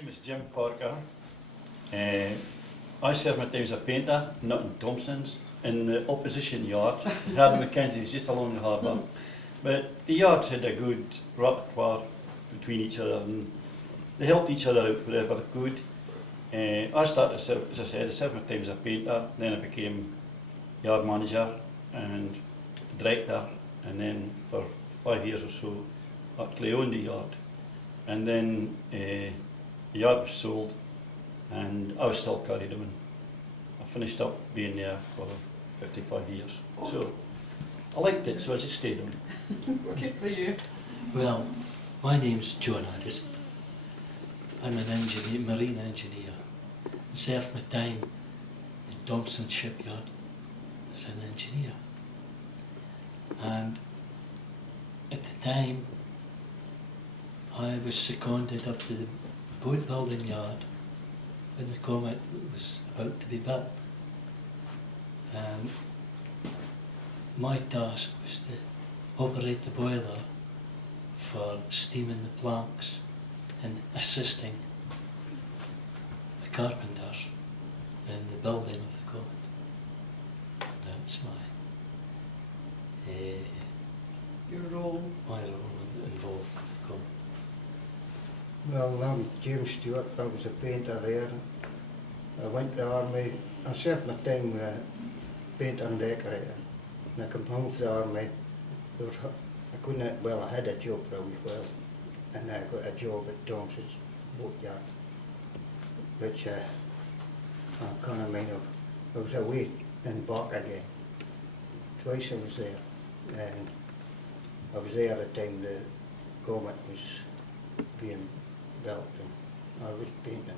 name is Jim Farker. I served my time as a painter, not in Thompson's, in the opposition yard. Harbour Mackenzie's just along the harbour. But the yards had a good repertoire between each other and they helped each other out wherever they could. I started, as I said, I served my time as a painter, then I became yard manager and director, and then for 5 years or so actually owned the yard. And then the yard was sold and I was still carried on. I finished up being there for 55 years. So I liked it, so I just stayed on. Good for you. Well, my name's John Harris. I'm an engineer, marine engineer. I served my time in Thompson Shipyard as an engineer. And at the time, I was seconded up to the boat building yard when the Comet was about to be built. And my task was to operate the boiler for steaming the planks and assisting the carpenters in the building of the Comet. That's Your role. my role involved with the Comet. Well, I'm James Stewart. I was a painter there. I went to the army. I served my time with a painter and decorator. And I came home from the army. I couldn't, well, I had a job for a wee while. And I got a job at Thompson's boatyard, which I kind of mind of. I was away and back again. Twice I was there. And I was there at the time the Comet was being built and I was painting it.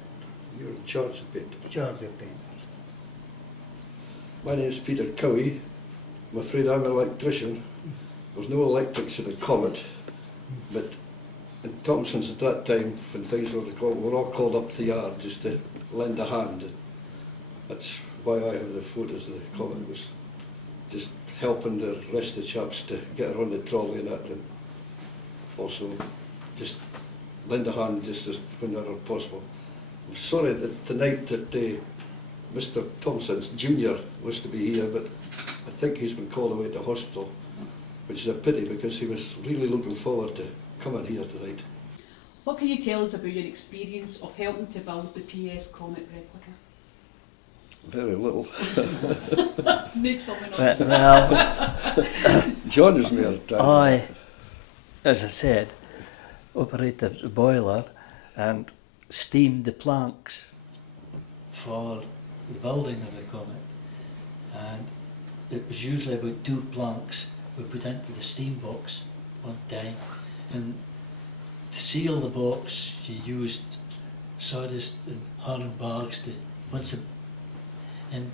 You're in charge of painting. Charge of painters. My name's Peter Cowie. I'm afraid I'm an electrician. There's no electrics at the Comet, but in Thompson's at that time, when things were all called up to the yard just to lend a hand. That's why I have the photos of the Comet, was just helping the rest of the chaps to get her on the trolley and that, and also just lend a hand just as whenever possible. I'm sorry that tonight that Mr. Thompson's Jr. was to be here, but I think he's been called away to hospital, which is a pity because he was really looking forward to coming here tonight. What can you tell us about your experience of helping to build the PS Comet replica? Very little. Make something of it. Well, John is mere time. I, as I said, operated the boiler and steamed the planks for the building of the Comet. And it was usually about 2 planks we put into the steam box one time. And to seal the box, you used sawdust and hardened bags to and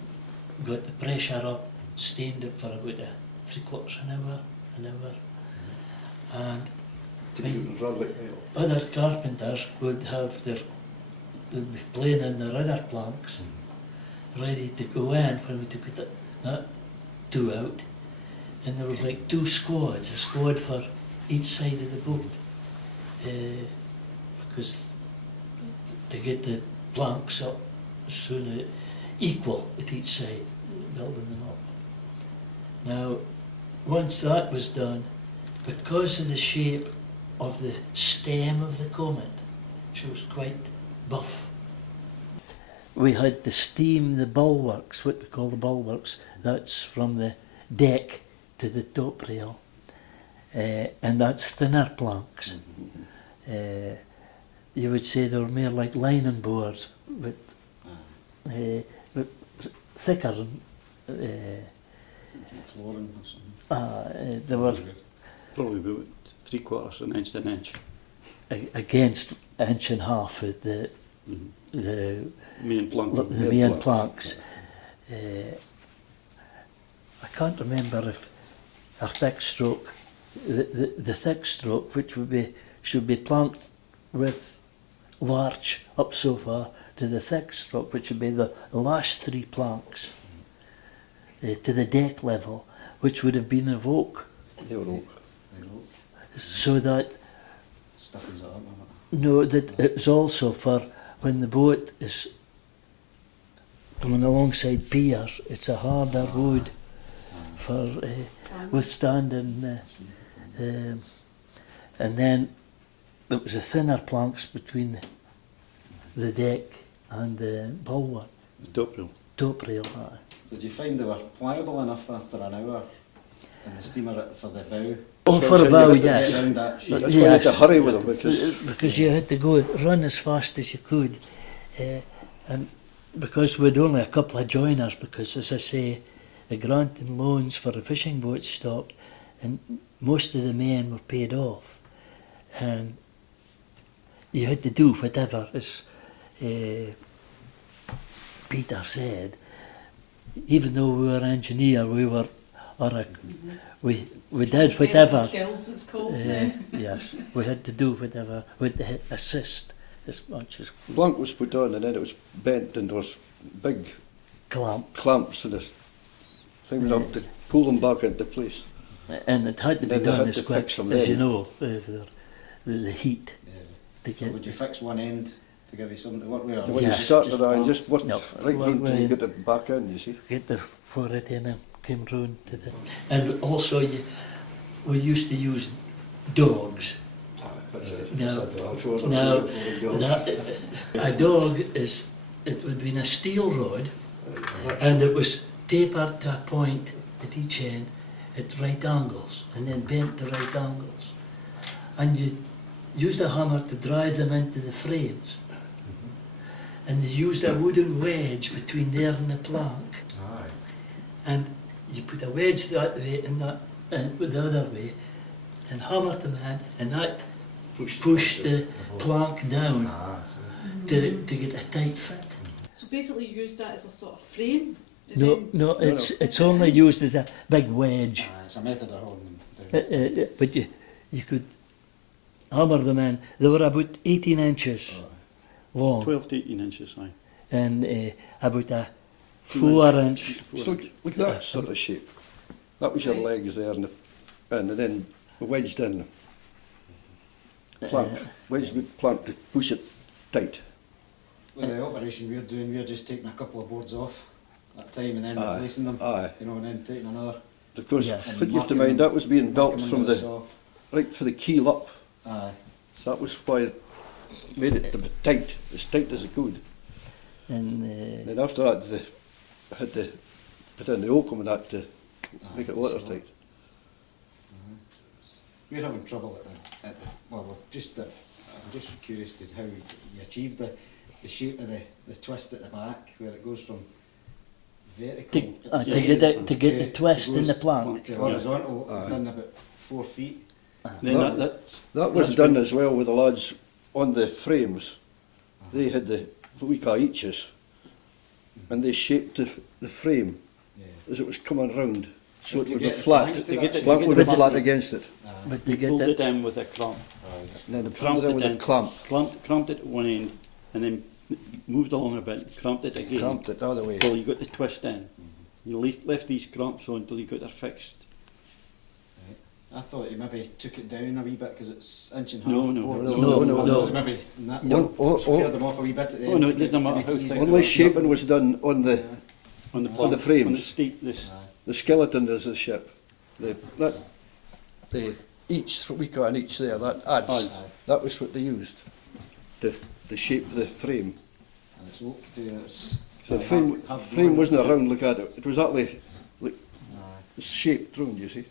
got the pressure up, steamed it for about 3/4 an hour. And other carpenters would have they'd be playing in their other planks, ready to go in when we took that 2 out. And there was like 2 squads, a squad for each side of the boat, because to get the planks up so that equal at each side, building them up. Now, once that was done, because of the shape of the stem of the Comet, which was quite buff, we had to steam the bulwarks, what we call the bulwarks, that's from the deck to the top rail, and that's thinner planks. You would say they were more like lining boards, but thicker than Flooring or something. they were Probably about 3/4 an inch to an inch. against 1.5 inches at the Main plank. the main planks. I can't remember if a thick stroke, the thick stroke, which should be planked with larch up so far, to the thick stroke, which would be the last 3 planks to the deck level, which would have been of oak. They were oak. So that Stuff is up. no, that it was also for when the boat is coming alongside piers, it's a harder road for withstanding. And then it was a thinner planks between the deck and the bulwark, Top rail. top rail. Aye. Did you find they were pliable enough after an hour in the steamer for the bow? Oh, So for a you bow, had to yes. Get round that shape? That's why you had to Yes. hurry with them, Because you had to go run as fast as you could, and because we'd only a couple of joiners, because as I say, the granting loans for the fishing boats stopped, and most of the men were paid off, and you had to do whatever, as Peter said. Even though we were engineer, we were, we did whatever. Skills, it's called now. Yes, we had to do whatever, we had to assist as much as Blank was put on and then it was bent and there was big clamps. clamps to the thing went up to pull them back into place. And it had to be Then they done had as to quick fix them as then. you know, the heat to So get. would you fix one end to give you something to work with? or When you Yes. started just around, clamp? just wasn't No. right Well, round till you well, get it back in, you see. Get the forehead in and came round to the. And also, we used to use dogs. Now, a dog is, it would be a steel rod, and it was tapered to a point at each end at right angles, and then bent to right angles. And you used a hammer to drive them into the frames. And you used a wooden wedge between there and the plank. Aye. And you put a wedge that way and that and the other way, and hammered them in, and that pushed the plank down Ah, so to get a tight fit. So basically you used that as a sort of frame? and No, then- no, it's only used as a big wedge, it's a method of holding them down. but you could hammer them in. They were about 18 inches long 12 to 18 inches high. and about a 2 4-inch. So look at that sort of shape. That was your legs there and then wedged in. Plank. Wedged with plank to push it tight. With the operation we're doing, we're just taking a couple of boards off at a time and then Aye. replacing them. Aye. You know, and then taking another. Of course, Yes. what you have to mind, that was being built from the, saw. right for the keel up. Aye. So that was why it made it to be tight, as tight as it could. And Then after that, they had to put in the oakum and that to make it watertight. We're having trouble at the well, we've just, I'm just curious to how you achieved the shape of the twist at the back, where it goes from vertical at the to side get the to twist in the goes plank. to horizontal Aye. within about 4 feet. Then That- that's That was that's done been- as well with the lads on the frames. They had what we call eaches, and they shaped the frame Yeah. as it was coming round, so it To would be get the flat. plank to To that get it- shape. Plank would be the flat plank. against it. Aye. but We to get pulled the it in with a clamp. Aye. And then they Cramped pulled it in with it a in. clamp, Clamped it at one end and then moved along a bit, clamped it again. clamped it the other way. Well, you got the twist in. You left these clamps on until you got it fixed. I thought you maybe took it down a wee bit because it's inch and a No, half no, boards. no, I no, thought no. Maybe that No, fared them off a wee bit at the Oh, end no, to it get- doesn't to matter make how it easier. thick. Only shaping was done on the On the On plank, the frames. On the steep, this. Aye. the skeleton is the ship. The each what we call an each there, that adds. Adds. That was what they used to shape the frame. And it's oak to it's So the frame wasn't a round look at it. It was actually Aye. shaped round, you see.